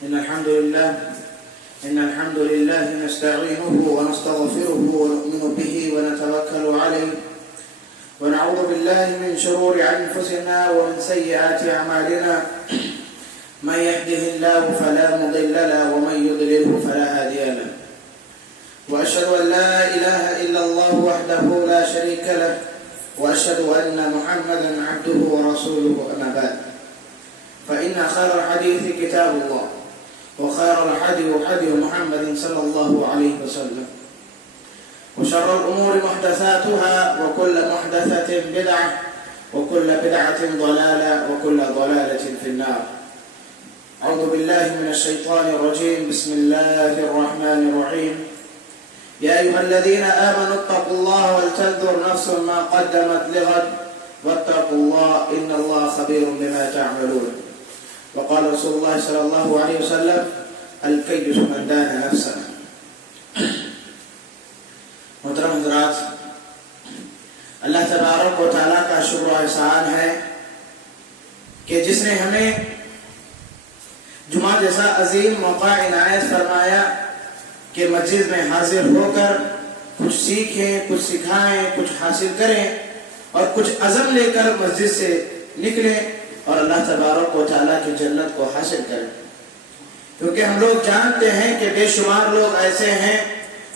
إن الحمد لله نستعينه ونستغفره ونؤمن به ونتوكل عليه ونعوذ بالله من شرور أنفسنا ومن سيئات أعمالنا من يهده الله فلا مضل له ومن يضلله فلا هادي له وأشهد أن لا إله إلا الله وحده لا شريك له وأشهد أن محمدا عبده ورسوله أما بعد فإن خير الحديث كتاب الله وخير الحدي محمد صلى الله عليه وسلم وشر الأمور محدثاتها وكل محدثة بدعة وكل بدعة ضلالة وكل ضلالة في النار. أعوذ بالله من الشيطان الرجيم. بسم الله الرحمن الرحيم. يا أيها الذين آمنوا اتقوا الله ولتنظر نفس ما قدمت لغد واتقوا الله إن الله خبير بما تعملون. وقال رسول الله صلی اللہ علیہ وسلم الکیس من دان نفسه. محترم حضرات، اللہ تبارک و تعالیٰ کا شکر و احسان ہے کہ جس نے ہمیں جمعہ جیسا عظیم موقع عنایت فرمایا کہ مسجد میں حاضر ہو کر کچھ سیکھیں، کچھ سکھائیں، کچھ حاصل کریں اور کچھ عزم لے کر مسجد سے نکلیں اور اللہ تبارک و تعالیٰ کی جنت کو حاصل کریں. کیونکہ ہم لوگ جانتے ہیں کہ بے شمار لوگ ایسے ہیں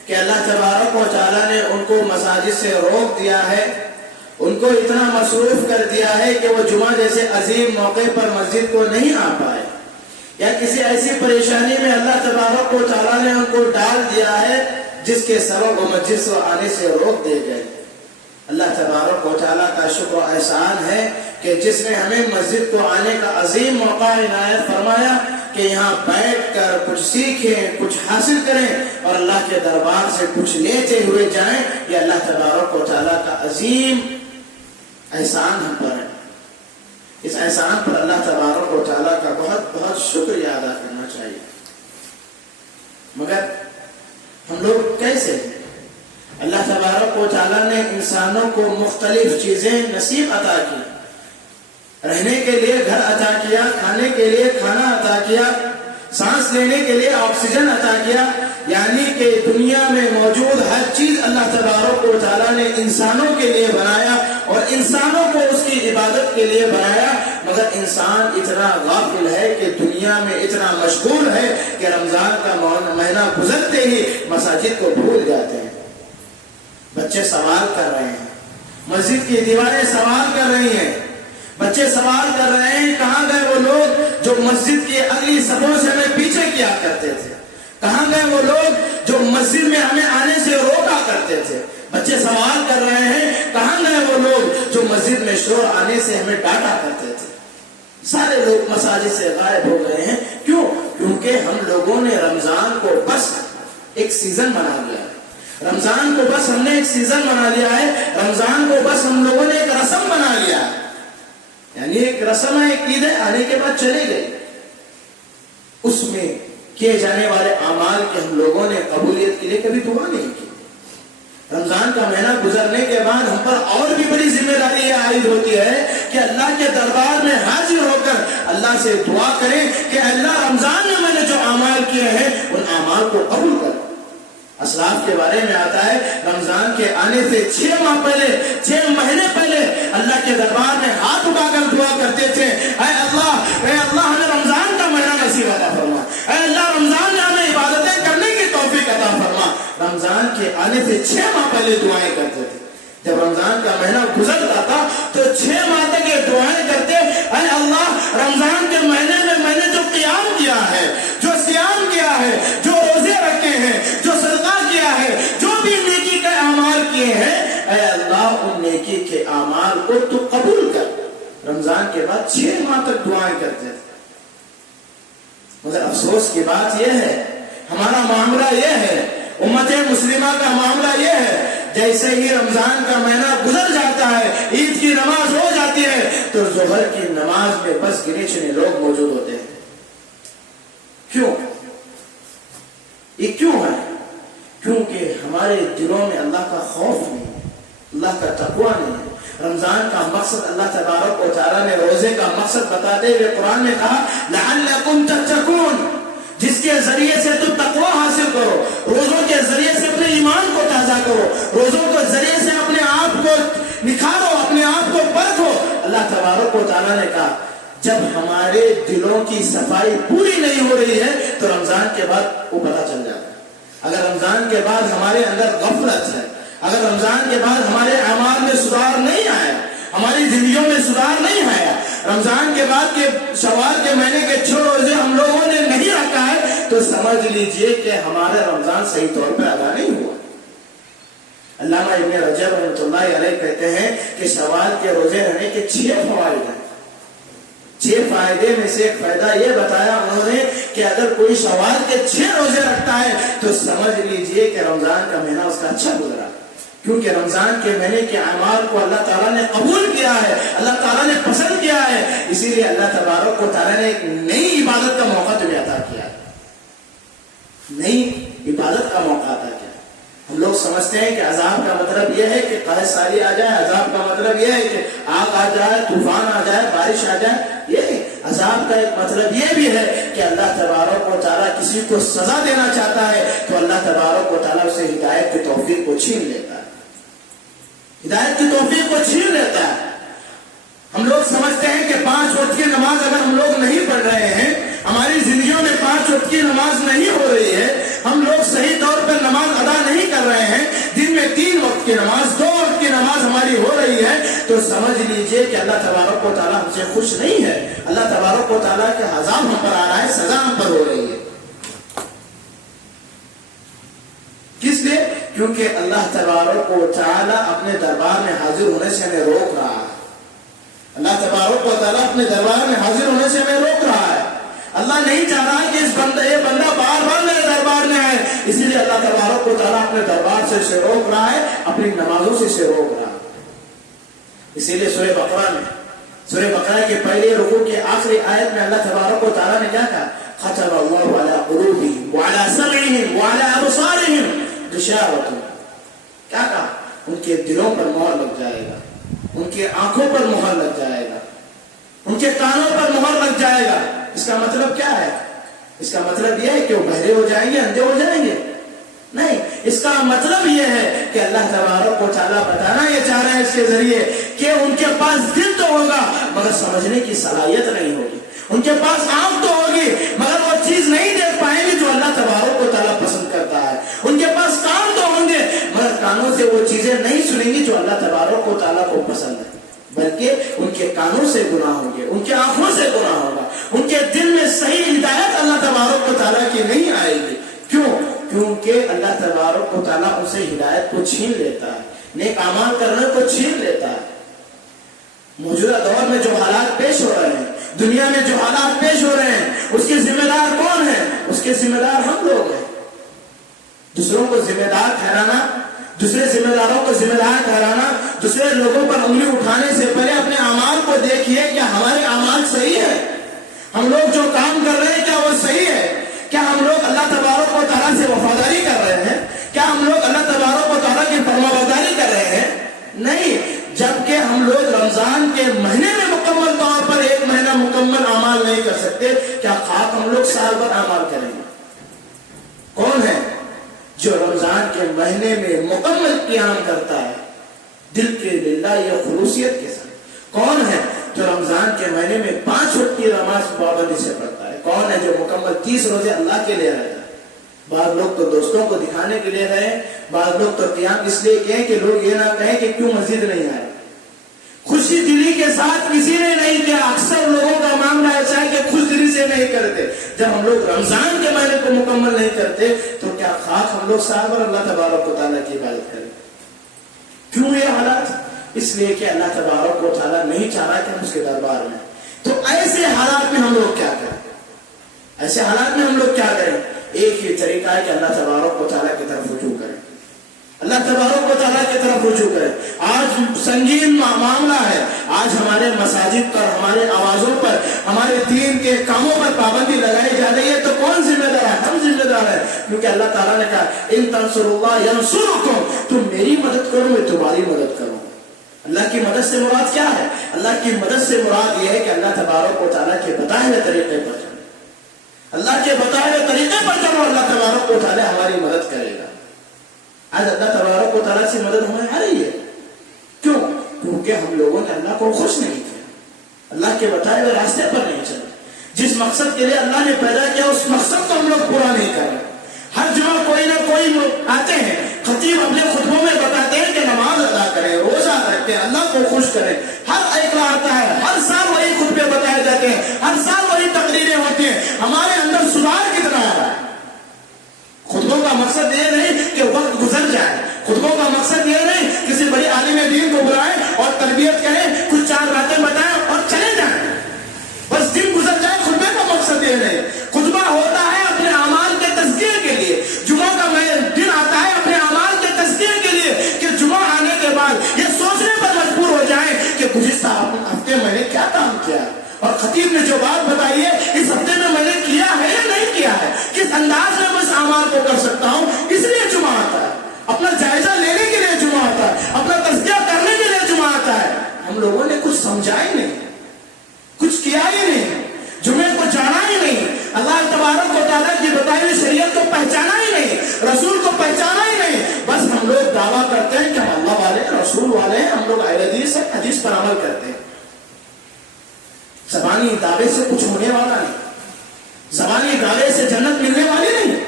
کہ اللہ تبارک و تعالیٰ نے ان کو مساجد سے روک دیا ہے، ان کو اتنا مصروف کر دیا ہے کہ وہ جمعہ جیسے عظیم موقع پر مسجد کو نہیں آ پائے، یا کسی ایسی پریشانی میں اللہ تبارک و تعالیٰ نے ان کو ڈال دیا ہے جس کے سبب وہ مسجد سے آنے سے روک دے گئے. اللہ تبارک و تعالیٰ کا شکر و احسان ہے کہ جس نے ہمیں مسجد کو آنے کا عظیم موقع عنایت فرمایا کہ یہاں بیٹھ کر کچھ سیکھیں، کچھ حاصل کریں اور اللہ کے دربار سے کچھ لیتے ہوئے جائیں. یہ اللہ تبارک و تعالیٰ کا عظیم احسان ہم پر ہے. اس احسان پر اللہ تبارک و تعالیٰ کا بہت بہت شکریہ ادا کرنا چاہیے. مگر ہم لوگ کیسے ہیں؟ اللہ تبارک و تعالیٰ نے انسانوں کو مختلف چیزیں نصیب عطا کی. رہنے کے لیے گھر عطا کیا، کھانے کے لیے کھانا عطا کیا، سانس لینے کے لیے آکسیجن عطا کیا. یعنی کہ دنیا میں موجود ہر چیز اللہ تبارک و تعالیٰ نے انسانوں کے لیے بنایا اور انسانوں کو اس کی عبادت کے لیے بنایا. مگر انسان اتنا غافل ہے کہ دنیا میں اتنا مشغول ہے کہ رمضان کا مہینہ گزرتے ہی مساجد کو بھول جاتے ہیں. بچے سوال کر رہے ہیں، مسجد کی دیواریں سوال کر رہی ہیں، بچے سوال کر رہے ہیں کہاں گئے وہ لوگ جو مسجد کی اگلی صفوں سے ہمیں پیچھے کیا کرتے تھے، کہاں گئے وہ لوگ جو مسجد میں ہمیں آنے سے روکا کرتے تھے. بچے سوال کر رہے ہیں کہاں گئے وہ لوگ جو مسجد میں شور آنے سے ہمیں ڈانٹا کرتے تھے. سارے لوگ مساجد سے غائب ہو گئے ہیں. کیوں؟ کیونکہ ہم لوگوں نے رمضان کو بس ایک سیزن بنا لیا ہے. رمضان کو بس ہم نے ایک سیزن بنا لیا ہے. رمضان کو بس ہم لوگوں نے ایک رسم بنا لیا ہے. یعنی ایک رسم ہے، ایک عید ہے، آنے کے بعد چلے گئے. اس میں کیے جانے والے اعمال کے ہم لوگوں نے قبولیت کے لیے کبھی دعا نہیں کی. رمضان کا مہینہ گزرنے کے بعد ہم پر اور بھی بڑی ذمہ داری یہ عائد ہوتی ہے کہ اللہ کے دربار میں حاضر ہو کر اللہ سے دعا کریں کہ اللہ رمضان میں میں نے جو اعمال کیے ہیں ان اعمال کو قبول کر. اسلاف کے بارے میں آتا ہے رمضان کے آنے سے 6 ماہ پہلے، 6 مہینے پہلے اللہ کے دربار میں ہاتھ اٹھا کر دعا کرتے تھے، اے اللہ ہمیں رمضان کا مہینہ نصیب عطا فرما، اے اللہ رمضان میں ہمیں عبادتیں کرنے کی توفیق عطا فرما. رمضان کے آنے سے 6 ماہ پہلے دعائیں کرتے تھے. جب رمضان کا مہینہ گزرتا تھا تو 6 ماہ تک یہ دعائیں کرتے، اے اللہ رمضان کے مہینے میں میں نے جو قیام کیا ہے، جو صیام کیا ہے، جو روزے رکھے ہیں، جو صدقہ کیا ہے، جو بھی نیکی کے اعمال کیے ہیں، اے اللہ ان نیکی کے اعمال کو تو قبول کر. رمضان کے بعد 6 ماہ تک دعائیں کرتے تھے. مگر افسوس کی بات یہ ہے، ہمارا معاملہ یہ ہے، امت مسلمہ کا معاملہ یہ ہے، جیسے ہی رمضان کا مہینہ گزر جاتا ہے، عید کی نماز ہو جاتی ہے تو ظہر کی نماز میں بس گنے چنے لوگ موجود ہوتے ہیں. کیوں؟ یہ کیوں ہے؟ کیونکہ ہمارے دلوں میں اللہ کا خوف نہیں ہے، اللہ کا تقوی نہیں ہے. رمضان کا مقصد اللہ تبارک و تعالیٰ نے روزے کا مقصد بتاتے ہوئے قرآن میں کہا لعلکم تتقون، تعالیٰ نے کہا جب ہمارے دلوں کی صفائی پوری نہیں ہو رہی ہے تو رمضان کے بعد وہ پتہ چل جاتا ہے. اگر رمضان کے بعد ہمارے اندر غفلت ہے, اگر رمضان کے بعد ہمارے اعمال میں سدھار نہیں آیا, ہماری زندگیوں میں سدھار نہیں آیا, رمضان کے بعد کے شوال کے مہینے کے 6 روزے ہم لوگوں نے نہیں رکھا ہے, تو سمجھ لیجئے کہ ہمارا رمضان صحیح طور پہ ادا نہیں ہوا. علامہ ابن رجب رحمۃ اللہ علیہ کہتے ہیں کہ شوال کے روزے رہنے کے 6 فوائد ہیں. 6 فائدے میں سے ایک فائدہ یہ بتایا انہوں نے کہ اگر کوئی شوال کے 6 روزے رکھتا ہے تو سمجھ لیجئے کہ رمضان کا مہینہ اس کا اچھا گزرا, کیونکہ رمضان کے مہینے کے اعمال کو اللہ تعالیٰ نے قبول کیا ہے, اللہ تعالیٰ نے پسند کیا ہے, اسی لیے اللہ تبارک و تعالیٰ نے ایک نئی عبادت کا موقع تمہیں عطا کیا, نئی عبادت کا موقع عطا کیا. ہم لوگ سمجھتے ہیں کہ عذاب کا مطلب یہ ہے کہ قحط سالی آ جائے, عذاب کا مطلب یہ ہے کہ آگ آ جائے, طوفان آ جائے, بارش آ جائے. یہ عذاب کا ایک مطلب یہ بھی ہے کہ اللہ تبارک و تعالیٰ کسی کو سزا دینا چاہتا ہے تو اللہ تبارک و تعالیٰ اسے ہدایت کی توفیق کو چھین لیتا ہے, ہدایت کی توفیق کو چھین لیتا ہے. ہم لوگ سمجھتے ہیں کہ 5 وقت کی نماز اگر ہم لوگ نہیں پڑھ رہے ہیں, ہماری زندگیوں میں 5 وقت کی نماز نہیں ہو رہی ہے, ہم لوگ صحیح طور پر نماز ادا نہیں کر رہے ہیں, دن میں 3 وقت کی نماز 2 وقت کی نماز ہماری ہو رہی ہے, تو سمجھ لیجئے کہ اللہ تبارک و تعالیٰ ہم سے خوش نہیں ہے. اللہ تبارک و تعالیٰ کے عذاب ہم پر آ رہا ہے, سزا ہم پر ہو رہی ہے. کس لیے؟ کیونکہ اللہ تبارک و تعالیٰ اپنے دربار میں حاضر ہونے سے ہمیں روک رہا ہے. اللہ تبارک و تعالیٰ اپنے دربار میں حاضر ہونے سے ہمیں روک رہا ہے. اللہ نہیں چاہ رہا کہ یہ بندہ بار بار میرے دربار میں آئے, اسی لیے اللہ تبارک و تعالیٰ اپنے دربار سے اسے روک رہا ہے, اپنی نمازوں سے اسے روک رہا ہے. اسی لیے سورہ بقرہ کے پہلے رکوع کے آخری آیت میں اللہ تبارک و تعالیٰ نے کیا کہا؟ ختم اللہ علی قلوبہم وعلی سمعہم وعلی ابصارہم غشاوۃ. کیا کہا؟ ان کے دلوں پر مہر لگ جائے گا, ان کی آنکھوں پر مہر لگ جائے گا, ان کے کانوں پر مہر لگ جائے گا. اس کا مطلب کیا ہے؟ اس کا مطلب یہ ہے کہ وہ بہرے ہو جائیں گے, اندھے ہو جائیں گے؟ نہیں, اس کا مطلب یہ ہے کہ اللہ تبارک و تعالیٰ بتانا یہ چاہ رہے ہیں اس کے ذریعے کہ ان کے پاس دل تو ہوگا مگر سمجھنے کی صلاحیت نہیں ہوگی, ان کے پاس آنکھ تو ہوگی مگر وہ چیز نہیں دیکھ پائیں گے جو اللہ تبارک و تعالیٰ پسند کرتا ہے, ان کے پاس کان تو ہوں گے مگر کانوں سے وہ چیزیں نہیں سنیں گی جو اللہ تبارک و تعالیٰ کو پسند ہے, بلکہ ان کے کانوں سے گناہ ہوں گے, ان کی آنکھوں سے گناہ ہوگا, ان کے دل میں صحیح ہدایت اللہ تبارک و تعالیٰ کی نہیں آئے گی. کیوں؟ کیونکہ اللہ تبارک و تعالیٰ ان سے ہدایت کو چھین لیتا ہے, نیک اعمال کرنے کو چھین لیتا ہے. موجودہ دور میں جو حالات پیش ہو رہے ہیں, دنیا میں جو حالات پیش ہو رہے ہیں, اس کے ذمہ دار کون ہیں؟ اس کے ذمہ دار ہم لوگ ہیں. دوسروں کو ذمہ دار ٹھہرانا, دوسرے ذمہ داروں کو ذمہ دار ٹھہرانا, دوسرے لوگوں پر انگلی اٹھانے سے پہلے اپنے اعمال کو دیکھیے کہ ہمارے اعمال صحیح ہے, ہم لوگ جو کام کر رہے ہیں کیا وہ صحیح ہے, کیا ہم لوگ اللہ تبارک و تعالیٰ سے وفاداری کر رہے ہیں, کیا ہم لوگ اللہ تبارک و تعالیٰ کی فرمانبرداری کر رہے ہیں؟ نہیں. جبکہ ہم لوگ رمضان کے مہینے میں مکمل طور پر 1 مہینہ مکمل اعمال نہیں کر سکتے, کیا خاک ہم لوگ سال بھر اعمال کریں گے؟ کون ہے جو رمضان کے مہینے میں مکمل قیام کرتا ہے دل کے للہ یا خلوصیت کے ساتھ؟ کون ہے جو رمضان کے مہینے میں 5 وقت کی نماز پابندی سے پڑھتا ہے؟ کون ہے جو مکمل 30 روزے اللہ کے لیے رہتا ہے؟ بعض لوگ تو دوستوں کو دکھانے کے لیے رہے, بعض لوگ تو قیام اس لیے کہیں کہ لوگ یہ نہ کہیں کہ کیوں مسجد نہیں آئے. خوشی دلی کے ساتھ کسی نے نہیں کیا. اکثر لوگوں کا معاملہ ایسا ہے کہ خوش دلی سے نہیں کرتے. جب ہم لوگ رمضان کے مہینے کو مکمل نہیں کرتے تو کیا خاص ہم لوگ سال بھر اللہ تبارک و تعالیٰ کی عبادت کریں؟ کیوں یہ حالات؟ اس لیے کہ اللہ تبارک و تعالیٰ نہیں چاہ رہا کہ ہم اس کے دربار میں. تو ایسے حالات میں ہم لوگ کیا کریں؟ ایسے حالات میں ہم لوگ کیا کریں؟ ایک ہی طریقہ ہے کہ اللہ تبارک و تعالیٰ کی طرف رجوع کریں, اللہ تبارک و تعالیٰ کی طرف رجوع کریں. آج سنگین معاملہ ہے, آج ہمارے مساجد پر, ہمارے آوازوں پر, ہمارے دین کے کاموں پر پابندی لگائی جا رہی ہے, تو کون ذمہ دار ہے؟ ہم ذمہ دار ہیں, کیونکہ اللہ تعالیٰ نے کہا ان تنصروا اللہ ینصرکم, تم میری مدد کرو میں تمہاری مدد کروں. اللہ کی مدد سے مراد کیا ہے؟ اللہ کی مدد سے مراد یہ ہے کہ اللہ تبارک و تعالیٰ کے بتائے ہوئے طریقے پر چلو, اللہ کے بتائے ہوئے طریقے پر چلو, اللہ تبارک و تعالیٰ ہماری مدد کرے گا. آج اللہ تبارک و تعالیٰ سے مدد ہمیں آ رہی ہے. کیوں؟ کیونکہ ہم لوگوں نے اللہ کو خوش نہیں کیا, اللہ کے بتائے ہوئے راستے پر نہیں چلے. جس مقصد کے لیے اللہ نے پیدا کیا اس مقصد کو ہم لوگ پورا نہیں کر رہے. ہر جمعہ کوئی نہ کوئی آتے ہیں, خطیب اپنے خطبوں میں بتاتے ہیں کہ نماز ادا کریں, روزہ رکھیں, اللہ کو خوش کریں. ہر ایک آتا ہے, ہر سال وہی خطبے بتائے جاتے ہیں, ہر سال وہی تقریریں ہوتی ہیں. ہمارے اندر سدھار کتنا آ رہا ہے؟ خطبوں کا مقصد یہ نہیں کہ وقت گزر جائے, خطبوں کا مقصد یہ نہیں کسی بڑی عالم دین کو بلائیں اور تربیت کریں, کچھ چار باتیں بتائیں اور چلے جائیں, بس دن گزر جائے. خطبے کا مقصد یہ نہیں. خطبہ ہوتا ہے اپنے اعمال کے تزکیے کے لیے. جمعہ کا دن آتا ہے اپنے اعمال کے تزکیے کے لیے کہ جمعہ آنے کے بعد یہ سوچنے پر مجبور ہو جائیں کہ گزشتہ ہفتے میں نے کیا کام کیا, اور خطیب نے جو بات بتائی ہے اس ہفتے میں میں نے کیا ہے یا نہیں کیا ہے, کس انداز میں بس اعمال کو کر سکتا ہوں. اس لیے جمعہ آتا ہے, اپنا جائزہ لینے کے لیے جمعہ آتا ہے, اپنا تزکیہ کرنے کے لیے جمعہ آتا ہے. ہم لوگوں نے کچھ سمجھا ہی نہیں, کچھ کیا ہی نہیں, جمعے کو جانا ہی نہیں, اللہ تبارک و تعالیٰ کی بتائی ہوئی شریعت کو پہچانا ہی نہیں, رسول کو پہچانا ہی نہیں. بس ہم لوگ دعویٰ کرتے ہیں کہ ہم اللہ والے ہیں, رسول والے ہیں, ہم لوگ اہل حدیث ہیں, حدیث پر عمل کرتے ہیں. زبانی دعوے سے کچھ ہونے والا نہیں, زبانی دعوے سے جنت ملنے والی نہیں,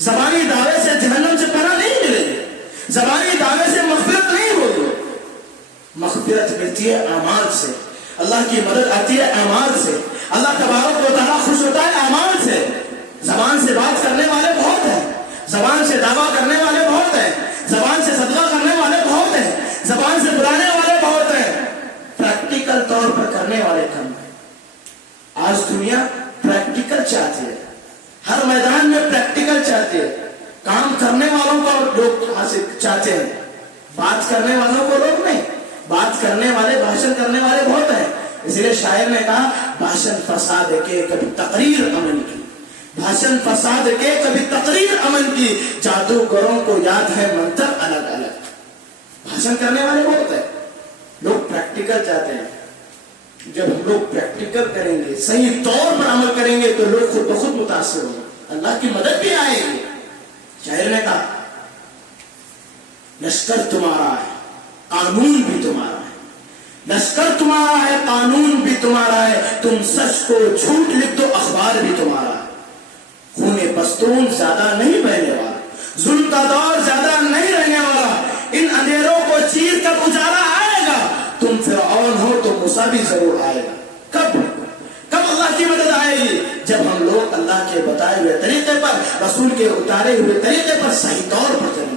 زبانی دعوے سے جہنم سے پناہ نہیں ملے گی, زبانی دعوے سے مغفرت نہیں ہوگی. مغفرت ملتی ہے اعمال سے, اللہ کی مدد آتی ہے اعمال سے, اللہ تبارک و تعالیٰ خوش ہوتا ہے اعمال سے. زبان سے بات کرنے والے بہت ہیں, زبان سے دعویٰ کرنے والے بہت ہیں, زبان سے صدقہ کرنے والے بہت ہیں, زبان سے بلانے والے بہت ہیں, پریکٹیکل طور پر کرنے والے کم ہیں. آج دنیا پریکٹیکل چاہتی ہے, ہر میدان میں پریکٹیکل چاہتی ہے. کام کرنے والوں کو لوگ چاہتے ہیں, بات کرنے والوں کو لوگ نہیں. بات کرنے والے, بھاشن کرنے والے بہت ہیں. اس لیے شاعر نے کہا بھاشن فساد کے کبھی تقریر امن کی, بھاشن فساد کے کبھی تقریر امن کی, جادوگروں کو یاد ہے منتر الگ الگ. بھاشن کرنے والے بہت ہیں, لوگ پریکٹیکل چاہتے ہیں. جب ہم لوگ پریکٹیکل کریں گے, صحیح طور پر عمل کریں گے تو لوگ خود بخود متاثر ہوں گے, اللہ کی مدد بھی آئے گی. شاعر نے کہا لشکر تمہارا ہے, قانون بھی تمہارا ہے, لشکر تمہارا ہے, قانون بھی تمہارا ہے, تم سچ کو جھوٹ لکھ دو اخبار بھی تمہارا ہے. خون پستون زیادہ نہیں بہنے والا, ظلم کا دور زیادہ نہیں رہنے والا, ان اندھیروں کو چیر کر اجالا آئے گا. تم فرعون ہو تو موسیٰ بھی ضرور آئے گا. کب اللہ کی مدد آئے گی؟ جب ہم لوگ اللہ کے بتائے ہوئے طریقے پر, رسول کے اتارے ہوئے طریقے پر صحیح طور پر چلیں.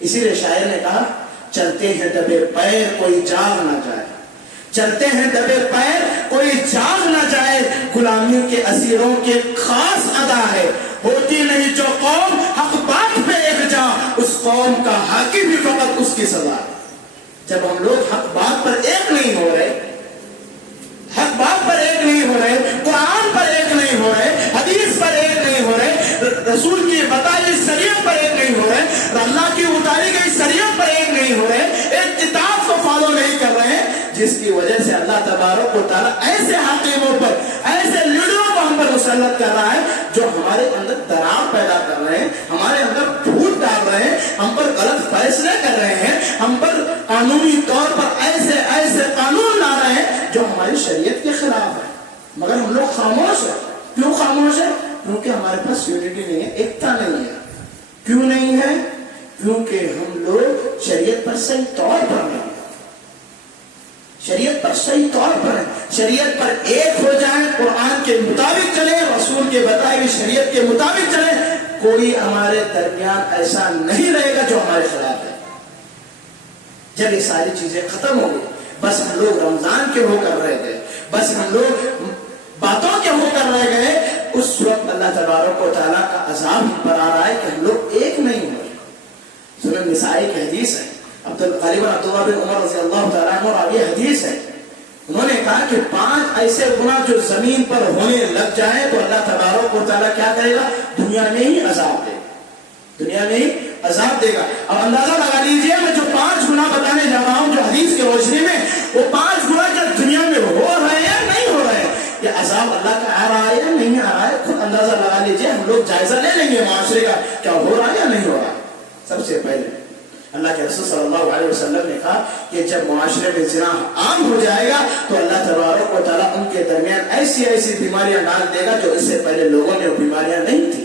اسی لیے شاعر نے کہا چلتے ہیں دبے پیر کوئی جاگ نہ جائے، چلتے ہیں دبے پیر کوئی جاگ نہ جائے، غلامی کے اسیروں کے خاص ادا ہے، ہوتی نہیں جو قوم حق بات پہ ایک جا، اس قوم کا حاکم بھی فقط اس کی سزا ہے۔ جب ہم لوگ حق بات پر ایک نہیں ہو رہے، حق بات پر ایک نہیں ہو رہے، قرآن پر ایک نہیں ہو رہے، حدیث پر ایک نہیں ہو رہے، رسول کی بتائی ہوئی شریعت پر ایک نہیں ہو رہے، اللہ کی اتاری گئی شریعت پر ایک نہیں ہو رہے، ایک کتاب کو فالو نہیں کر رہے ہیں، جس کی وجہ سے اللہ تبارک و تعالیٰ ایسے حاکموں پر، ایسے لیڈروں کو ہم پر مسلط کر رہا ہے جو ہمارے اندر دراڑ پیدا کر رہے ہیں، ہمارے اندر بھوت ڈال رہے ہیں، ہم پر غلط فیصلے کر رہے ہیں، ہم پر قانونی طور پر ایسے ایسے قانون لا رہے ہیں جو ہماری شریعت کے خلاف ہے، مگر ہم لوگ خاموش ہیں۔ کیوں خاموش ہیں؟ کیونکہ ہمارے پاس یونٹی نہیں ہے، ایکتا نہیں ہے۔ کیوں نہیں ہے؟ کیونکہ ہم لوگ شریعت پر صحیح طور پر نہیں ہیں، شریعت پر صحیح طور پر ہے، شریعت پر ایک ہو جائیں، قرآن کے مطابق چلیں، رسول کے بتائی ہوئی شریعت کے مطابق چلیں، کوئی ہمارے درمیان ایسا نہیں رہے گا جو ہمارے خلاف ہے۔ جب یہ ساری چیزیں ختم ہو گئی، بس ہم لوگ رمضان کے ہو کر رہ گئے، بس ہم لوگ باتوں کے ہو کر رہ گئے، اس وقت اللہ تبارک و تعالیٰ کا عذاب ہم پر آ رہا ہے کہ ہم لوگ ایک نہیں ہو رہے۔ سنن نسائی کی حدیث ہے، غالباً عبداللہ بن عمر رضی اللہ تعالیٰ عنہ اور یہ حدیث ہے، انہوں نے کہا کہ 5 ایسے گناہ جو زمین پر ہونے لگ جائیں تو اللہ تبارک و تعالیٰ کیا کرے گا؟ دنیا میں ہی عذاب دے گا، دنیا میں ہی عذاب دے گا۔ اب اندازہ لگا لیجئے میں جو 5 گناہ بتانے جا رہا ہوں جو حدیث کی روشنی میں، وہ 5 گناہ کیا دنیا میں ہو رہے ہیں نہیں ہو رہے ہیں؟ یہ عذاب اللہ کا آ رہا ہے یا نہیں آ رہا ہے؟ خود اندازہ لگا لیجئے، ہم لوگ جائزہ لے لیں گے معاشرے کا، کیا ہو رہا ہے یا نہیں ہو رہا ہے۔ سب سے پہلے اللہ کے رسول صلی اللہ علیہ وسلم نے کہا کہ جب معاشرے میں زنا عام ہو جائے گا تو اللہ تبارک و تعالیٰ ان کے درمیان ایسی ایسی بیماریاں ڈال دے گا جو اس سے پہلے لوگوں نے وہ بیماریاں نہیں تھی۔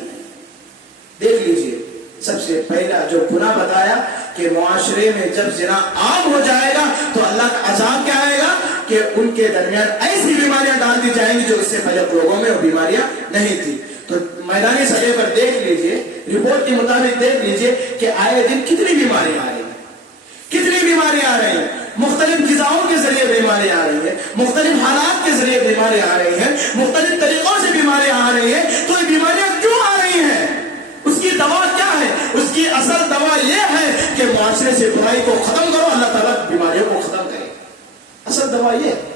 دیکھ لیجئے، سب سے پہلا جو گناہ بتایا کہ معاشرے میں جب زنا عام ہو جائے گا تو اللہ کا عذاب کیا آئے گا کہ ان کے درمیان ایسی بیماریاں ڈال دی جائیں گی جو اس سے پہلے لوگوں میں وہ بیماریاں نہیں تھی۔ تو میدانی سطح پر دیکھ لیجئے، رپورٹ کے مطابق دیکھ لیجئے کہ آئے دن کتنی بیماریاں آ رہی ہیں، کتنی بیماریاں آ رہی ہیں، مختلف غذاؤں کے ذریعے بیماریاں آ رہی ہیں، مختلف حالات کے ذریعے بیماریاں آ رہی ہیں، مختلف طریقوں سے بیماریاں آ رہی ہیں۔ تو یہ بیماریاں کیوں آ رہی ہیں؟ اس کی دوا کیا ہے؟ اس کی اصل دوا یہ ہے کہ معاشرے سے برائی کو ختم کرو، اللہ تعالیٰ بیماریوں کو ختم کرے۔ اصل دوا یہ ہے۔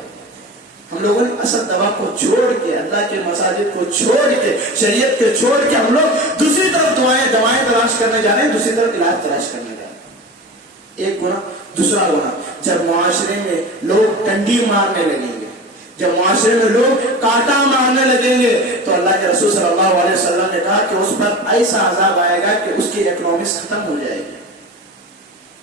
ہم لوگوں نے اصل دوا کو چھوڑ کے، اللہ کے مساجد کو چھوڑ کے، شریعت کے چھوڑ کے ہم لوگ دوسری طرف دوائیں تلاش کرنے جا رہے ہیں، دوسری طرف علاج تلاش کرنے جا رہے ہیں۔ ایک گناہ۔ دوسرا گناہ، جب معاشرے میں لوگ ڈنڈی مارنے لگیں گے، جب معاشرے میں لوگ کانٹا مارنے لگیں گے تو اللہ کے رسول صلی اللہ علیہ وسلم نے کہا کہ اس پر ایسا عذاب آئے گا کہ اس کی اکنامکس ختم ہو جائے گی،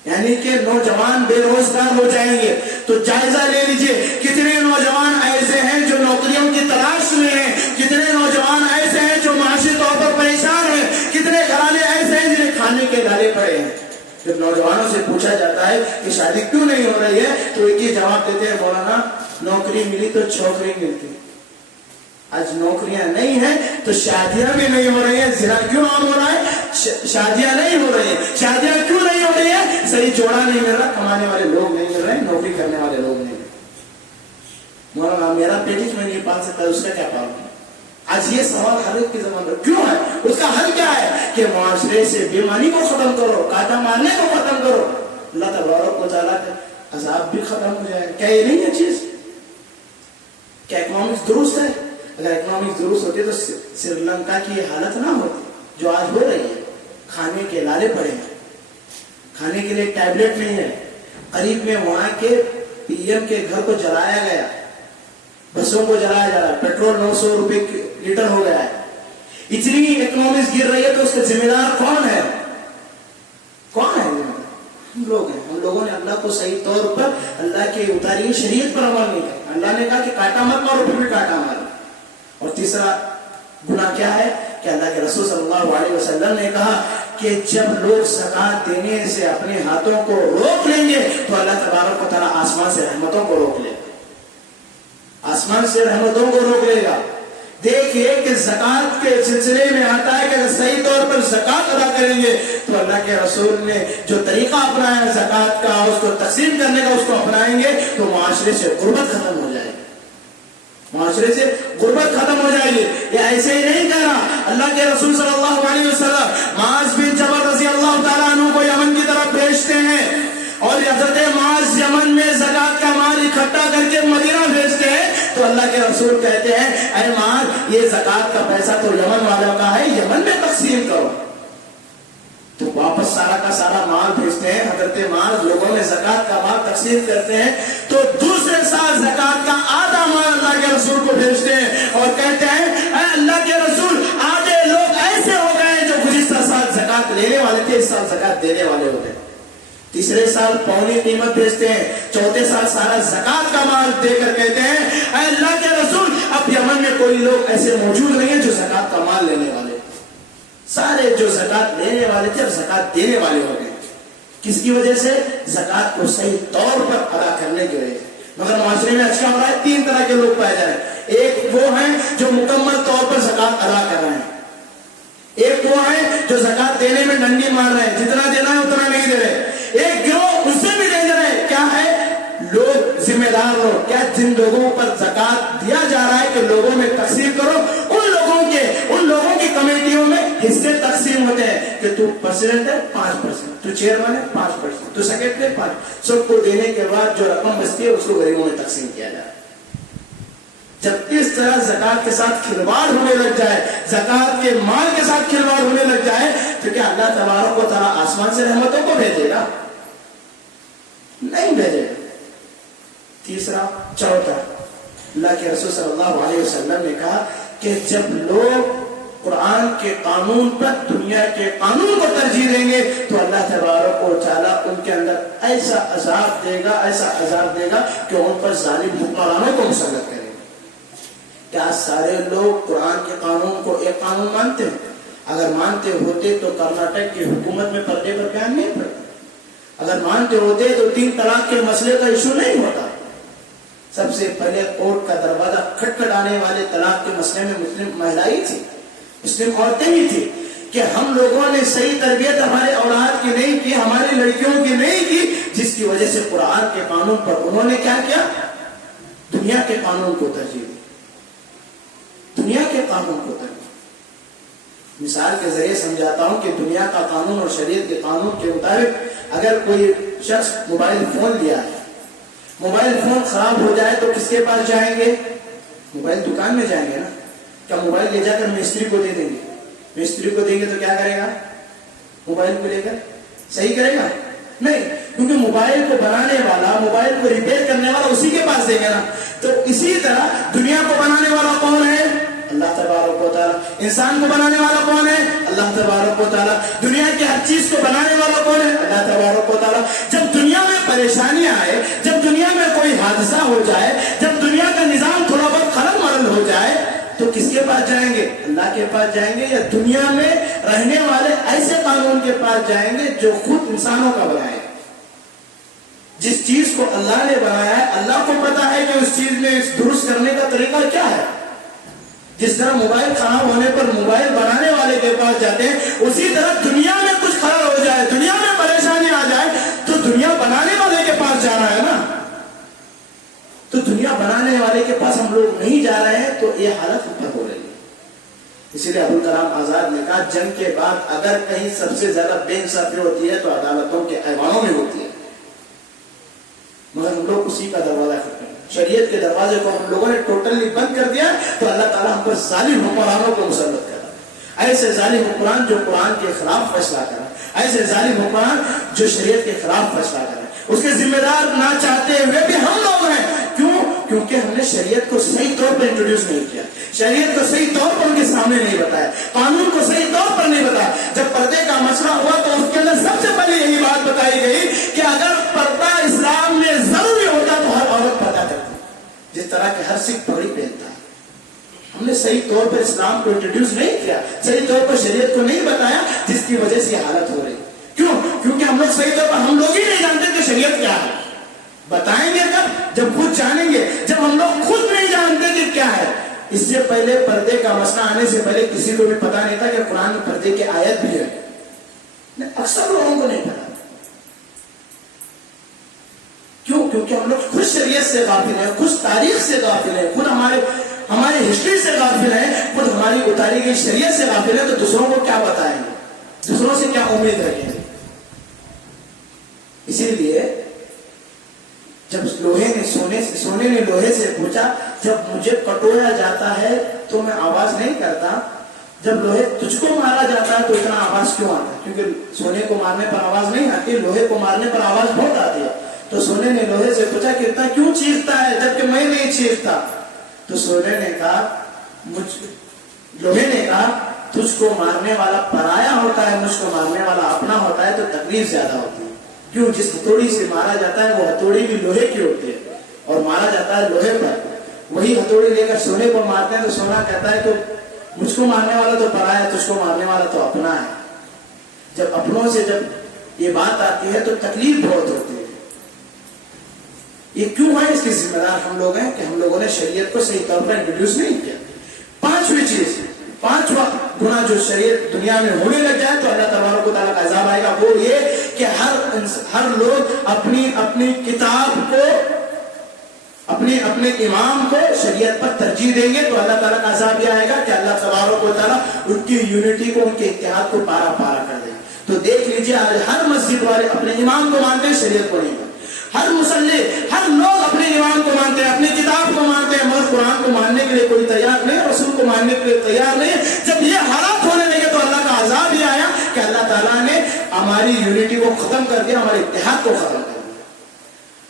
یعنی کہ نوجوان بے روزگار ہو جائیں گے۔ تو جائزہ لے لیجئے کتنے نوجوان ایسے ہیں جو نوکریوں کی تلاش میں ہیں، کتنے نوجوان ایسے ہیں جو معاشی طور پر پریشان ہیں، کتنے گھرانے ایسے ہیں جنہیں کھانے کے ڈالے پڑے ہیں۔ جب نوجوانوں سے پوچھا جاتا ہے کہ شادی کیوں نہیں ہو رہی ہے تو ایک ہی جواب دیتے ہیں، مولانا نوکری ملی تو چھوکری ملتی۔ آج نوکریاں نہیں ہیں تو شادیاں بھی نہیں ہو رہی ہیں۔ زنا کیوں عام ہو رہا ہے؟ شادیاں نہیں ہو رہی ہیں۔ شادیاں کیوں نہیں ہو رہی ہیں؟ صحیح جوڑا نہیں مل رہا، کمانے والے لوگ نہیں مل رہے، نوکری کرنے والے لوگ نہیں مل رہے۔ مولانا میرا بیٹی میں نہیں پال سکتا، اس کا کیا پالوں؟ آج یہ سوال ہر ایک کے زمانے میں کیوں ہے؟ اس کا حل کیا ہے کہ معاشرے سے بیماری کو ختم کرو، کانٹا مارنے کو ختم کرو، اللہ تبارک و تعالیٰ کا عذاب بھی ختم ہو جائے۔ کیا یہ نہیں ہے چیز؟ کیا اکنامکس درست ہے؟ اگر اکنامکس درست ہوتی تو سری لنکا کی یہ حالت نہ ہوتی جو آج ہو رہی ہے۔ کھانے کے لالے پڑے ہیں، کھانے کے لیے ٹیبلٹ نہیں ہے، قریب میں وہاں کے پی ایم کے گھر کو جلایا گیا، بسوں کو جلایا جا رہا ہے، پیٹرول 900 روپے لیٹر ہو گیا ہے۔ اتنی اکنامکس گر رہی ہے تو اس کا ذمہ دار کون ہے؟ کون ہے؟ ہم لوگ ہیں۔ ہم لوگوں نے اللہ کو صحیح طور پر، اللہ کے اتاری شریعت پر عمل نہیں کیا۔ اللہ نے کہا کہ کاٹا مت مارو، پھر بھی کاٹا مارو۔ اور تیسرا گناہ کیا ہے کہ اللہ کے رسول صلی اللہ علیہ وسلم نے کہا کہ جب لوگ زکات دینے سے اپنے ہاتھوں کو روک لیں گے تو اللہ تبارک و تعالیٰ آسمان سے رحمتوں کو روک لے گا، آسمان سے رحمتوں کو روک لے گا۔ دیکھیے کہ زکات کے سلسلے میں آتا ہے کہ اگر صحیح طور پر زکات ادا کریں گے تو اللہ کے رسول نے جو طریقہ اپنایا زکات کا، اس کو تقسیم کرنے کا، اس کو اپنائیں گے تو معاشرے سے غربت ختم ہو جائے گی، معاشرے سے غربت ختم ہو جائے گی۔ یہ ایسے ہی نہیں کہہ رہا، اللہ کے رسول صلی اللہ علیہ وسلم معاذ بن جبل رضی اللہ تعالیٰ عنہ کو یمن کی طرف بھیجتے ہیں، اور حضرت معاذ یمن میں زکات کا مال اکٹھا کر کے مدینہ بھیجتے ہیں، تو اللہ کے رسول کہتے ہیں اے معاذ یہ زکات کا پیسہ تو یمن والوں کا ہے، یمن میں تقسیم کرو۔ تو واپس سارا کا سارا مال بھیجتے ہیں، حضرت معاذ لوگوں میں زکات کا مال تقسیم کرتے ہیں، تو دوسرے سال زکات کا آدھا مال اللہ کے رسول کو بھیجتے ہیں اور کہتے ہیں اے اللہ کے رسول آدھے لوگ ایسے ہو گئے جو گزشتہ سال زکات لینے والے تھے، اس سال زکات دینے والے ہو گئے۔ تیسرے سال پوری قیمت بھیجتے ہیں، چوتھے سال سارا زکات کا مال دے کر کہتے ہیں اے اللہ کے رسول اب یمن میں کوئی لوگ ایسے موجود نہیں ہیں جو زکات کا مال لینے والے، سارے جو زکات لینے والے تھے اب زکات دینے والے ہو گئے۔ کس کی وجہ سے؟ زکات کو صحیح طور پر ادا کرنے کی وجہ سے۔ مگر معاشرے میں اچھا ہو رہا ہے، تین طرح کے لوگ پائے جا رہے ہیں، ایک وہ ہیں جو مکمل طور پر زکات ادا کر رہے ہیں، ایک وہ ہے جو زکات دینے میں ڈنڈی مار رہے ہیں، جتنا دینا ہے اتنا نہیں دے رہے، ایک گروہ اس سے بھی ڈینجر ہے، کیا ہے؟ لوگ ذمہ دار لوگ، کیا جن لوگوں پر زکات دیا جا رہا ہے کہ لوگوں میں تقسیم کرو، ان لوگوں کی کمیٹیوں میں حصے تقسیم ہوتے ہیں کہ تو پریزیڈنٹ ہے 5%، تو چیئرمین ہے 5%، تو سیکرٹری ہے 5%، سب کو دینے کے بعد جو رقم بچتی ہے اس کو غریبوں میں تقسیم کیا جائے۔ جب اس طرح زکات کے ساتھ کھلواڑ ہونے لگ جائے، زکات کے مال کے ساتھ کھلواڑ ہونے لگ جائے، تو کیا اللہ تبارک و تعالیٰ آسمان سے رحمتوں کو بھیجے گا؟ نہیں بھیجے گا۔ تیسرا چوتھا، اللہ کے رسول صلی اللہ علیہ وسلم نے کہا کہ جب لوگ قرآن کے قانون پر دنیا کے قانون کو ترجیح دیں گے تو اللہ تبارک و تعالیٰ ان کے اندر ایسا عذاب دے گا کہ ان پر ظالم حکمرانوں کو مسلط کرے گا۔ کیا سارے لوگ قرآن کے قانون کو ایک قانون مانتے ہیں؟ اگر مانتے ہوتے تو کرناٹک کی حکومت میں پردے پر بیان نہیں پڑتا، اگر مانتے ہوتے تو 3 طلاق کے مسئلے کا ایشو نہیں ہوتا۔ سب سے پہلے کورٹ کا دروازہ کھٹکھٹانے والے طلاق کے مسئلے میں مسلم مہیلائی تھی، مسلم عورتیں ہی تھی کہ ہم لوگوں نے صحیح تربیت ہمارے اولاد کی نہیں کی، ہماری لڑکیوں کی نہیں کی، جس کی وجہ سے قرآن کے قانون پر انہوں نے کیا کیا؟ دنیا کے قانون کو ترجیح دی، دنیا کے قانون کو ترجیح۔ مثال کے ذریعے سمجھاتا ہوں کہ دنیا کا قانون اور شریعت کے قانون کے مطابق اگر کوئی شخص موبائل فون لیا ہے، موبائل فون خراب ہو جائے تو کس کے پاس جائیں گے؟ موبائل دکان میں جائیں گے نا۔ کیا موبائل لے جا کر مستری کو دے دیں گے؟ مستری کو دیں گے تو کیا کرے گا؟ موبائل کو لے کر صحیح کرے گا؟ نہیں، کیونکہ موبائل کو بنانے والا، موبائل کو ریپیئر کرنے والا اسی کے پاس دیں گے نا۔ تو اسی طرح دنیا کو بنانے والا کون ہے؟ اللہ تبارک و تعالیٰ۔ انسان کو بنانے والا کون ہے؟ اللہ تبارک و تعالیٰ۔ دنیا کی ہر چیز کو بنانے والا کون ہے؟ اللہ تبارک و تعالیٰ۔ جب دنیا میں پریشانی آئے، جب دنیا میں کوئی حادثہ ہو جائے، جب دنیا کا نظام تھوڑا بہت خلل ملل ہو جائے تو کس کے پاس جائیں گے؟ اللہ کے پاس جائیں گے، یا دنیا میں رہنے والے ایسے قانون کے پاس جائیں گے جو خود انسانوں کا بنائے؟ جس چیز کو اللہ نے بنایا ہے، اللہ کو پتا ہے کہ اس چیز میں درست کرنے کا طریقہ کیا ہے۔ جس طرح موبائل خراب ہونے پر موبائل بنانے والے کے پاس جاتے ہیں، اسی طرح دنیا میں کچھ خراب ہو جائے، دنیا میں پریشانی آ جائے تو دنیا بنانے والے کے پاس جانا ہے نا۔ تو دنیا بنانے والے کے پاس ہم لوگ نہیں جا رہے ہیں تو یہ حالت اوپر ہو رہی ہے۔ اسی لیے ابوالکلام آزاد نے کہا جنگ کے بعد اگر کہیں سب سے زیادہ بے انصافی ہوتی ہے تو عدالتوں کے ایوانوں میں ہوتی ہے، مگر ہم لوگ اسی کا دروازہ کھٹکھٹاتے ہیں۔ شریعت کے دروازے کو ہم لوگوں نے ٹوٹلی بند کر دیا تو اللہ تعالیٰ ہم پر ظالم حکمرانوں کو مسلط کرا، ایسے ظالم حکمران جو قرآن کے خلاف فیصلہ کرا، ایسے ظالم حکمران جو شریعت کے خلاف فیصلہ کرا، اس کے ذمہ دار نہ چاہتے ہوئے بھی ہم لوگ ہیں۔ کیوں؟ کیونکہ ہم نے شریعت کو صحیح طور پر انٹروڈیوس نہیں کیا، شریعت کو صحیح طور پر ان کے سامنے نہیں بتایا، قانون کو صحیح طور پر نہیں بتایا۔ جب پردے کا مسئلہ ہوا تو اس کے اندر سب سے پہلے یہی بات بتائی گئی کہ اگر پردہ اسلام میں ضروری ہوتا تو ہر عورت پردہ کرتی، جس طرح کہ ہر سکھ پگڑی پہنتا ہے۔ ہم نے صحیح طور پر اسلام کو انٹروڈیوس نہیں کیا، صحیح طور پر شریعت کو نہیں بتایا، جس کی وجہ سے یہ حالت ہو رہی۔ کیوں؟ کیونکہ ہم لوگ صحیح طور پر ہم لوگ ہی نہیں جانتے کہ شریعت کیا ہے۔ بتائیں گے کب؟ جب خود جانیں گے۔ جب ہم لوگ خود نہیں جانتے کہ کیا ہے اس سے پہلے پردے کا مسئلہ آنے سے پہلے کسی کو بھی پتا نہیں تھا کہ قرآن میں پردے کی آیت بھی ہے. اکثر لوگوں کو نہیں پتا. کیوں؟ کیونکہ ہم لوگ خود شریعت سے غافل ہیں, خود تاریخ سے غافل ہیں, خود ہماری ہسٹری سے غافل ہیں, خود ہماری اتاری گئی شریعت سے غافل ہیں. تو دوسروں کو کیا بتائیں گے, دوسروں سے کیا امید رکھیں گے؟ اسی لیے جب سونے نے لوہے سے پوچھا, جب مجھے پٹویا جاتا ہے تو میں آواز نہیں کرتا, جب لوہے تجھ کو مارا جاتا ہے تو اتنا آواز کیوں آتا ہے؟ کیونکہ سونے کو مارنے پر آواز نہیں آتی, لوہے کو مارنے پر آواز بہت آتی ہے. تو سونے نے لوہے سے پوچھا کہ اتنا کیوں چیختا ہے جبکہ میں نہیں چیختا؟ تو سونے نے کہا, لوہے نے کہا, تجھ کو مارنے والا پرایا ہوتا ہے, مجھ کو مارنے والا اپنا ہوتا ہے تو تکلیف زیادہ ہوتی ہے. کیوں؟ جس ہتھوڑی سے مارا جاتا ہے وہ ہتھوڑی بھی لوہے کی ہوتی ہے اور مارا جاتا ہے لوہے پر. وہی ہتھوڑی لے کر سونے کو مارتے ہیں تو سونا کہتا ہے کہ مجھ کو مارنے والا تو پرایا ہے, تجھ کو مارنے والا تو اپنا ہے. جب اپنوں سے جب یہ بات آتی ہے تو تکلیف بہت ہوتی ہے. یہ کیوں ہے؟ اس کی ذمہ دار ہم لوگ ہیں کہ ہم لوگوں نے شریعت کو صحیح طور پر انٹروڈیوس نہیں کیا. پانچویں چیز, پانچواں گناہ جو شریعت دنیا میں ہونے لگ جائے تو اللہ تبارک و تعالیٰ کا عذاب آئے گا. وہ یہ کہ ہر لوگ اپنی کتاب کو, اپنے امام کو شریعت پر ترجیح دیں گے تو اللہ تعالیٰ کا عذاب یہ آئے گا کہ اللہ تبارک و تعالیٰ ان کی یونٹی کو, ان کے اتحاد کو پارا پارا کر دیں گے. تو دیکھ لیجیے آج ہر مسجد والے اپنے امام کو مانتے ہیں, شریعت کو نہیں. ہر مصلی, ہر لوگ اپنے امام کو مانتے ہیں, اپنی کتاب کو مانتے ہیں, مگر قرآن کو ماننے کے لیے کوئی تیار نہیں, رسول کو ماننے کے لیے تیار نہیں. جب یہ حالات ہونے لگے تو اللہ کا عذاب یہ آیا کہ اللہ تعالیٰ نے ہماری یونٹی کو ختم کر دیا, ہمارے اتحاد کو ختم کر دیا.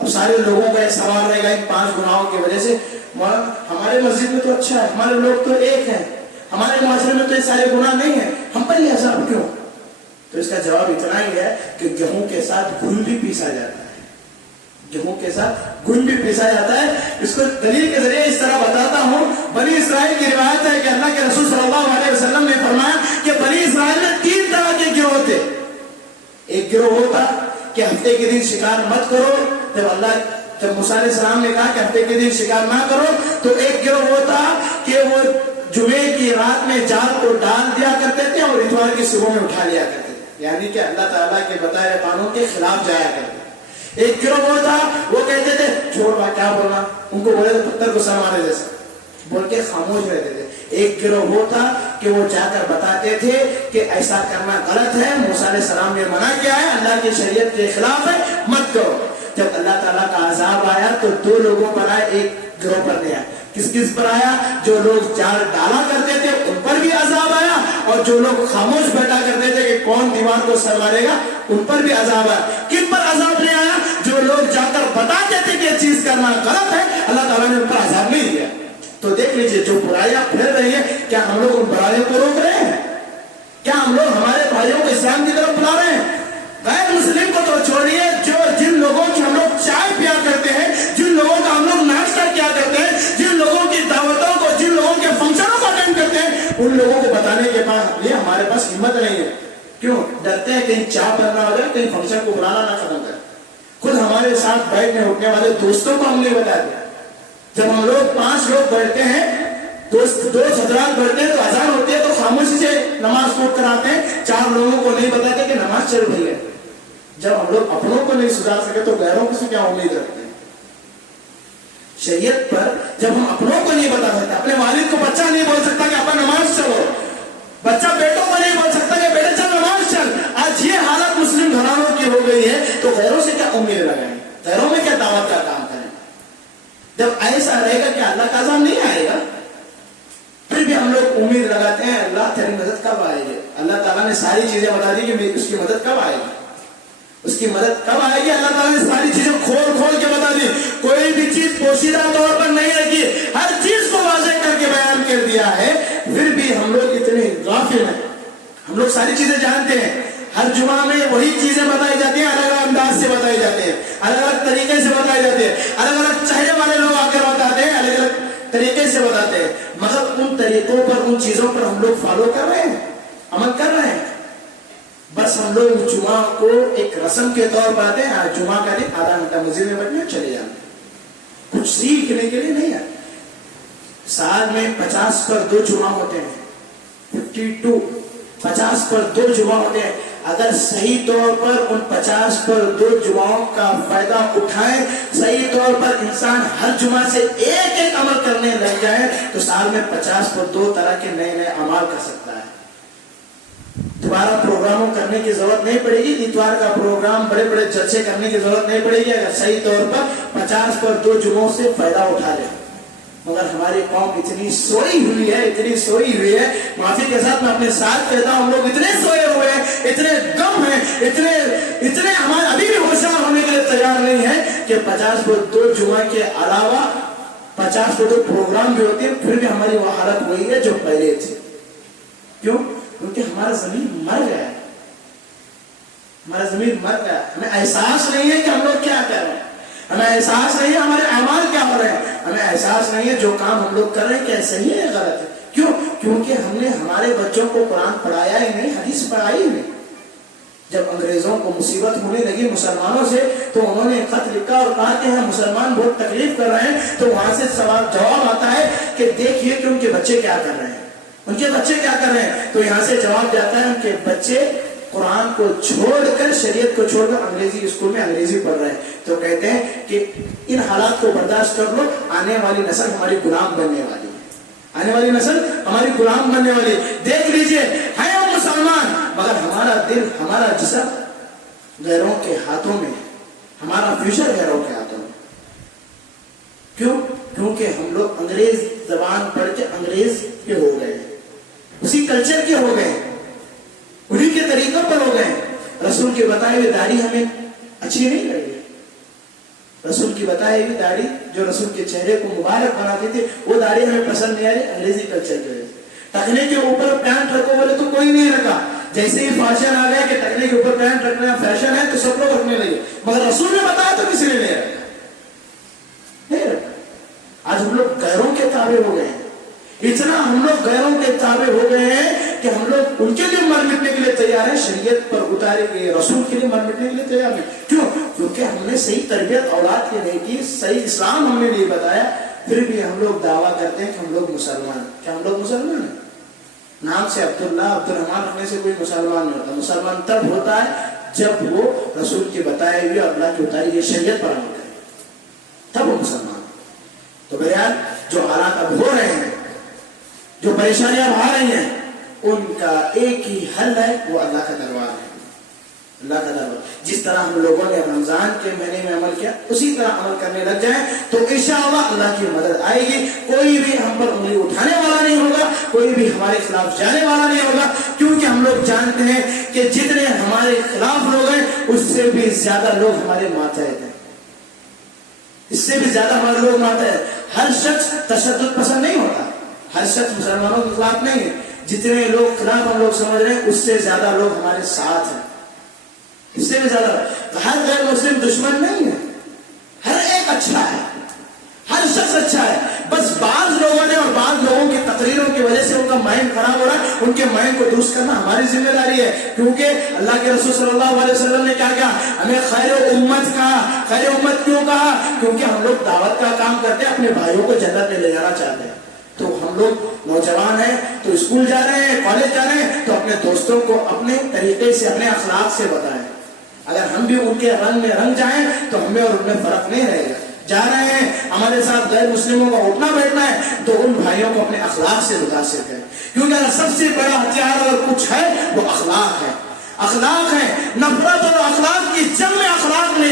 اب سارے لوگوں کا ایک سوال رہے گا ان 5 گناہوں کی وجہ سے, ہمارے مسجد میں تو اچھا ہے, ہمارے لوگ تو ایک ہیں, ہمارے معاشرے میں تو یہ سارے گناہ نہیں ہیں, ہم پر یہ عذاب کیوں؟ تو اس کا جواب اتنا ہی ہے کہ گیہوں کے ساتھ گل بھی پیسا جاتا ہے, گیہوں کے ساتھ گل بھی پیسا جاتا ہے. اس کو دلیل کے ذریعے اس طرح بتاتا ہوں. بنی اسرائیل کی روایت ہے کہ اللہ کے رسول صلی اللہ علیہ وسلم نے فرمایا کہ بنی اسرائیل میں 3 طرح کے گروہ تھے. ایک گروہ ہوتا کہ ہفتے کے دن شکار مت کرو, جب موسیٰ علیہ السلام نے کہا کہ ہفتے کے دن شکار نہ کرو, تو ایک گروہ ہوتا کہ وہ جمعے کی رات میں جال کو ڈال دیا کرتے تھے اور اتوار کی صبح میں اٹھا لیا کرتے تھے, یعنی کہ اللہ تعالیٰ کے بتائے قانون کے خلاف جایا کرتے. ایک گروہ وہ تھا, وہ کہتے تھے چھوڑ بھائی کیا بولنا, ان کو بولے تو پتھر کو سر مارے جیسا بول کے خاموش رہتے تھے. ایک گروہ وہ تھا کہ وہ جا کر بتاتے تھے کہ ایسا کرنا غلط ہے, موسیٰ علیہ السلام نے منع کیا ہے, اللہ کی شریعت کے خلاف ہے, مت کرو. جب اللہ تعالیٰ کا عذاب آیا تو 2 لوگوں پر آیا, ایک گروہ پر نہیں آیا. کس پر آیا؟ جو لوگ جال ڈالا کرتے تھے ان پر بھی عذاب آیا, اور جو لوگ خاموش بیٹھا کرتے تھے کہ کون دیوار کو سر مارے گا, ان پر بھی عذاب آیا. کن پر عذاب نہیں آیا؟ جو لوگ جا کر بتاتے تھے کہ یہ چیز کرنا غلط ہے, اللہ تعالیٰ نے ان پر عذاب نہیں دیا. تو دیکھ لیجئے جو برائیاں پھیل رہی ہے, کیا ہم لوگ ان برائیوں کو روک رہے ہیں؟ کیا ہم لوگ ہمارے بھائیوں کو اسلام کی طرف بلا رہے ہیں؟ غیر مسلم کو تو چھوڑیے, جن لوگوں کی ہم لوگ چائے پیا کرتے ہیں, جن لوگوں کا ہم لوگ ناشتہ کیا کرتے ہیں, جن لوگوں کی دعوتوں کو, جن لوگوں کے فنکشنوں کو اٹینڈ کرتے ہیں, ان لوگوں کو بتانے کے لیے ہمارے پاس ہمت نہیں ہے. کیوں؟ ڈرتے ہیں کہیں چاپ کرنا ہو جائے, کہیں فنکشن کو بلانا نہ ختم کرے. خود ہمارے ساتھ بیٹھنے اٹھنے والے دوستوں کو ہم نے بتا دیا. جب ہم لوگ 5 لوگ بیٹھتے ہیں, دوست حضرات بیٹھتے ہیں تو اذان ہوتی ہے تو خاموشی سے نماز پڑھ کر آتے ہیں, 4 لوگوں کو نہیں بتاتے کہ نماز چل رہی ہے. جب ہم لوگ اپنوں کو نہیں سدھار سکے تو غیروں سے کیا امید رکھتے ہیں؟ شریعت پر جب ہم اپنوں کو نہیں بتا سکتے, اپنے والد کو بچہ نہیں بول سکتا کہ اپنا نماز چلو, بچہ بیٹوں کو نہیں بول سکتا کہ بیٹے چل نماز چل. آج یہ حالت مسلم گھرانوں کی ہو گئی ہے تو غیروں سے کیا امید لگائیں, غیروں میں کیا دعوت کا کام کریں؟ جب ایسا رہے گا کہ اللہ کا عذاب نہیں آئے گا, پھر بھی ہم لوگ امید لگاتے ہیں اللہ تیری مدد کب آئے گی. اللہ تعالیٰ نے ساری چیزیں بتا دی کہ اس کی مدد کب آئے گی, اس کی مدد کب آئے گی. اللہ تعالیٰ نے ساری چیزیں کھول کے بتا دی, کوئی بھی چیز پوشیدہ طور پر نہیں رکھی, ہر چیز کو واضح کر کے بیان کر دیا ہے. پھر بھی ہم لوگ اتنے غافل ہیں, ہم لوگ ساری چیزیں جانتے ہیں. ہر جمعہ میں وہی چیزیں بتائی جاتی ہیں, الگ الگ انداز سے بتائی جاتی ہیں, الگ الگ طریقے سے بتائی جاتی ہیں, الگ الگ چہرے والے لوگ آ کر بتاتے ہیں, الگ الگ طریقے سے بتاتے ہیں. مگر ان طریقوں پر, ان چیزوں پر ہم لوگ فالو کر رہے ہیں, عمل کر رہے ہیں. بس ہم لوگ جمعہ کو ایک رسم کے طور پر آتے ہیں, جمعہ کا دن آدھا گھنٹہ مسجد میں بیٹھنے چلے جاتے ہیں, کچھ سیکھنے کے لیے نہیں آتے. سال میں 50 پر 2 جمعہ ہوتے ہیں، 52 50 پر 2 جمعہ ہوتے ہیں. اگر صحیح طور پر ان 50 پر 2 جمعوں کا فائدہ اٹھائیں، صحیح طور پر انسان ہر جمعہ سے ایک ایک عمل کرنے لگ جائے تو سال میں 50 پر 2 طرح کے نئے نئے اعمال کر سکتا ہے. دوبارہ پروگراموں کرنے کی ضرورت نہیں پڑے گی، اتوار کا پروگرام بڑے بڑے جلسے کرنے کی ضرورت نہیں پڑے گی اگر صحیح طور پر 50 پر 2 جمعوں سے فائدہ اٹھا لے. مگر ہماری قوم اتنی سوئی ہوئی ہے، اتنی سوئی ہوئی ہے، معافی کے ساتھ میں اپنے ساتھ کہتا ہوں، ہم لوگ اتنے سوئے ہوئے ہیں، اتنے گم ہیں، اتنے ہمارے ابھی بھی ہوشیار ہونے کے لیے تیار نہیں ہے کہ 50 پر 2 جمعہ کے علاوہ 50 پر 2 پروگرام بھی ہوتے ہیں، پھر بھی ہماری وہ حالت وہی ہے جو پہلے تھی. کیوں؟ کیونکہ ہمارا زمین مر گیا ہے، ہمارا زمین مر گیا. ہمیں احساس نہیں ہے کہ ہم لوگ کیا کر رہے ہیں، ہمیں احساس نہیں ہے ہمارے اعمال کیا ہو رہے ہیں، ہمیں احساس نہیں ہے جو کام ہم لوگ کر رہے ہیں کیا صحیح ہے یا غلط ہے. کیوں؟ کیونکہ ہم نے ہمارے بچوں کو قرآن پڑھایا ہی نہیں، حدیث پڑھائی ہی نہیں. جب انگریزوں کو مصیبت ہونے لگی مسلمانوں سے تو انہوں نے خط لکھا اور کہا کہ ہم مسلمان بہت تکلیف کر رہے ہیں. تو وہاں سے جواب آتا ہے کہ دیکھیے کہ ان کے بچے کیا کر رہے ہیں، ان کے بچے کیا کر رہے ہیں. تو یہاں سے جواب جاتا ہے ان کے بچے قرآن کو چھوڑ کر، شریعت کو چھوڑ کر انگریزی اسکول میں انگریزی پڑھ رہے ہیں. تو کہتے ہیں کہ ان حالات کو برداشت کر لو، آنے والی نسل ہماری غلام بننے والی ہے، آنے والی نسل ہماری غلام بننے والی. دیکھ لیجئے ہے ہم مسلمان مگر ہمارا دل، ہمارا جسم غیروں کے ہاتھوں میں، ہمارا فیوچر غیروں کے ہاتھوں میں. کیوں؟ کیونکہ ہم لوگ انگریز زبان پڑھ کے انگریز کے ہو گئے، اسی کلچر کے ہو گئے، انہی کے طریقوں پر ہو گئے. رسول کی بتائی ہوئی داڑھی ہمیں اچھی نہیں لگی، رسول کی بتائی ہوئی داڑھی جو رسول کے چہرے کو مبارک بناتی تھی وہ داڑھی ہمیں پسند نہیں آ رہی انگریزی کلچر کی وجہ سے. ٹکنے کے اوپر پینٹ رکھو بولے تو کوئی نہیں رکھا، جیسے ہی فیشن آ گیا کہ ٹکنے کے اوپر پینٹ رکھنا فیشن ہے تو سب لوگ رکھنے لگے، مگر رسول نے بتایا تو کسی نے نہیں رکھا. آج ہم لوگ غیروں کے تابع ہو گئے ہیں، اتنا ہم لوگ غیروں کے تابع ہو گئے ہیں کہ ہم لوگ ان کے لیے مر مٹنے کے لیے تیار ہیں، شریعت پر اتارے گئے رسول کے لیے مر مٹنے کے لیے تیار ہیں. کیوں؟ کیونکہ ہم نے صحیح تربیت اولاد کی نہیں کی، صحیح اسلام ہم نے نہیں بتایا. پھر بھی ہم لوگ دعویٰ کرتے ہیں کہ ہم لوگ مسلمان ہیں. کیا ہم لوگ مسلمان ہیں؟ نام سے عبداللہ عبدالرحمان رکھنے سے کوئی مسلمان نہیں ہوتا. مسلمان تب ہوتا ہے جب وہ رسول کے بتائے ہوئے اللہ کی اتاری ہوئی شریعت پر عمل کرے، تب وہ مسلمان. تو بہرحال جو حالات اب ہو رہے ہیں، جو پریشانیاں آ رہی ہیں، ان کا ایک ہی حل ہے، وہ اللہ کا دربار ہے. اللہ کا دربار. جس طرح ہم لوگوں نے رمضان کے مہینے میں عمل کیا اسی طرح عمل کرنے لگ جائیں تو انشاءاللہ اللہ کی مدد آئے گی. کوئی بھی ہم پر انگلی اٹھانے والا نہیں ہوگا، کوئی بھی ہمارے خلاف جانے والا نہیں ہوگا. کیونکہ ہم لوگ جانتے ہیں کہ جتنے ہمارے خلاف لوگ ہیں اس سے بھی زیادہ لوگ ہمارے ماتحت ہیں، اس سے بھی زیادہ ہمارے لوگ ماتحت. ہر شخص تشدد پسند نہیں ہوتا، ہر شخص مسلمانوں کے خلاف نہیں ہے. جتنے لوگ خلاف ہم لوگ سمجھ رہے ہیں اس سے زیادہ لوگ ہمارے ساتھ ہیں، اس سے بھی زیادہ. ہر غیر مسلم دشمن نہیں ہے، ہر ایک اچھا ہے، ہر شخص اچھا ہے. بس بعض لوگوں نے اور بعض لوگوں کی تقریروں کی وجہ سے ان کا مائنڈ خراب ہو رہا ہے. ان کے مائنڈ کو درست کرنا ہماری ذمہ داری ہے. کیونکہ اللہ کے رسول صلی اللہ علیہ وسلم نے کیا کہا؟ ہمیں خیر امت کہا. خیر امت کیوں کہا؟ کیونکہ ہم لوگ دعوت کا کام کرتے ہیں، اپنے بھائیوں کو جنت میں لے جانا چاہتے ہیں. تو ہم لوگ نوجوان ہیں تو اسکول جا رہے ہیں، کالج جا رہے ہیں، تو اپنے دوستوں کو اپنے طریقے سے، اپنے اخلاق سے بتائیں. اگر ہم بھی ان کے رنگ میں رنگ جائیں تو ہمیں اور ان میں فرق نہیں رہے گا. جا رہے ہیں ہمارے ساتھ غیر مسلموں کا اٹھنا بیٹھنا ہے تو ان بھائیوں کو اپنے اخلاق سے متاثر کریں. کیونکہ اگر سب سے بڑا ہتھیار اگر کچھ ہے وہ اخلاق ہے. اخلاق ہے. نفرت اور اخلاق کی جنگ میں اخلاق نے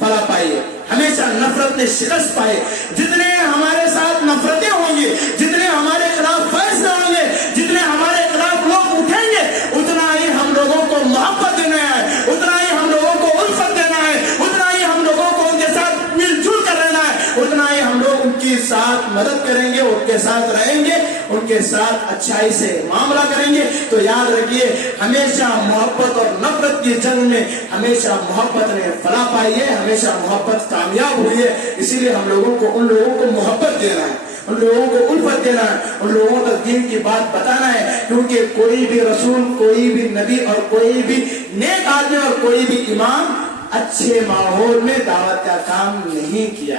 فلا پائی ہے، ہمیشہ نفرت نے شکست پائے. جتنے ہمارے ساتھ نفرتیں ہوں گی، جتنے ہمارے خلاف فیصلے ہوں گے، جتنے ہمارے خلاف لوگ اٹھیں گے، اتنا ہی ہم لوگوں کو محبت دینا ہے، اتنا ہی ہم لوگوں کو الفت دینا ہے، اتنا ہی ہم لوگوں کو ان کے ساتھ مل جل کر رہنا ہے، اتنا ہی ہم لوگ ان کے ساتھ مدد کریں گے، ان کے ساتھ رہیں گے، ان کے ساتھ اچھائی سے معاملہ کریں گے. تو یاد رکھیے ہمیشہ محبت اور نفرت کی جنگ میں ہمیشہ محبت نے فلاح پائی ہے، ہمیشہ محبت کامیاب ہوئی ہے. اسی لیے ہم لوگوں کو ان لوگوں کو محبت دینا ہے، ان لوگوں کو الفت دینا ہے، ان لوگوں تک دین کی بات بتانا ہے. کیونکہ کوئی بھی رسول، کوئی بھی نبی اور کوئی بھی نیک آدمی اور کوئی بھی امام اچھے ماحول میں دعوت کا کام نہیں کیا.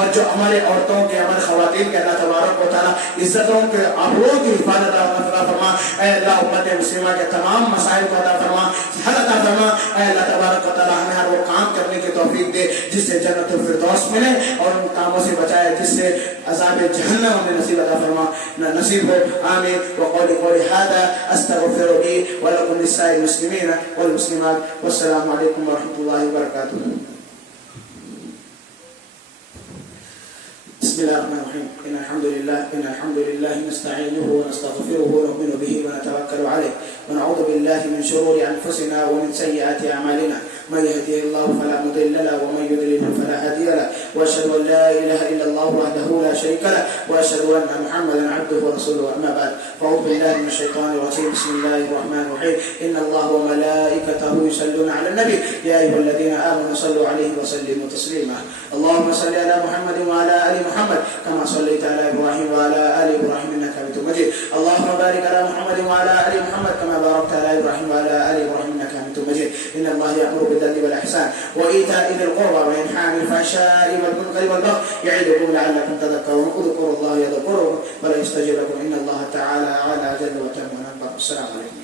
اور جو ہمارے عورتوں کے, ہمارے خواتین کے اللہ تبارک و تعالیٰ عزتوں کے آبروں کی حفاظت عطا فرما. اے اللہ امت مسلمہ کے تمام مسائل کو عطا فرما, حل عطا فرما. اے اللہ تبارک و تعالیٰ ہمیں ہر وہ کام کرنے کی توفیق دے جس سے جنت الفردوس ملے, اور ان کاموں سے بچائے جس سے عذاب جہنم ہمیں نصیب عطا فرما نصیب ہو. آمین. وقولی قولی هذا استغفر لي ولكم لسائر المسلمين والمسلمات, والسلام علیکم ورحمۃ اللہ وبرکاتہ. بسم الله الرحمن الرحيم. إن الحمد لله نستعينه ونستغفره ونؤمن به ونتوكل عليه ونعوذ بالله من شرور أنفسنا ومن سيئات أعمالنا. من يهده الله فلا مضل له ومن يضلل فلا هادي له, وأشهد أن لا إله إلا الله وحده لا شريك له, وأشهد أن محمدا عبده ورسوله. أما بعد, فأعوذ بالله من الشيطان الرجيم. بسم الله الرحمن الرحيم. إن الله وملائكته يصلون على النبي يا أيها الذين آمنوا صلوا عليه وسلموا تسليما. اللهم صل على محمد وعلى آل محمد كما صليت على إبراهيم وعلى آل إبراهيم إنك حميد مجيد. اللهم بارك على محمد وعلى آل محمد كما باركت على إبراهيم وعلى آل إبراهيم إنك حميد مجيد. إن الله يأمر بالعدل والإحسان وإيتاء ذي القربى وينهى عن الفحشاء والمنكر والبغي يعظكم لعلكم تذكرون. اذكروا الله يذكركم ولا يستجب لكم إن الله تعالى على جل وتم ونبر. السلام عليكم.